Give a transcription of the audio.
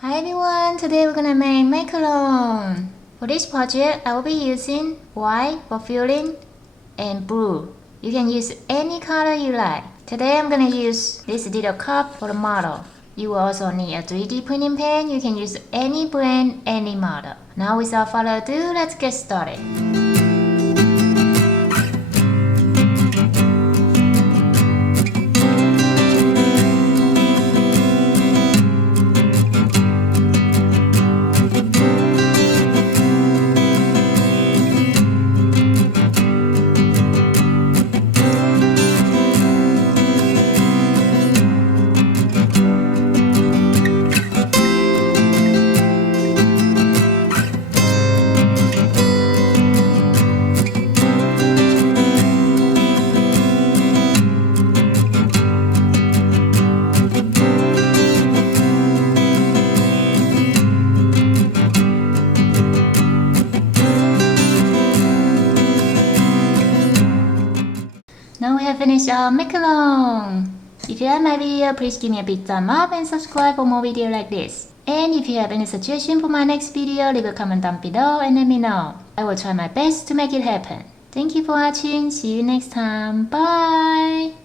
Hi everyone, today we're gonna make macaron. For this project, I will be using white for filling and blue. You can use any color you like. Today I'm gonna use this little cup for the model. You will also need a 3D printing pen. You can use any brand, any model. Now without further ado, let's get started. Now we have finished our macaron. If you like my video, please give me a big thumb up and subscribe for more videos like this. And if you have any suggestion for my next video, leave a comment down below and let me know. I will try my best to make it happen. Thank you for watching. See you next time. Bye!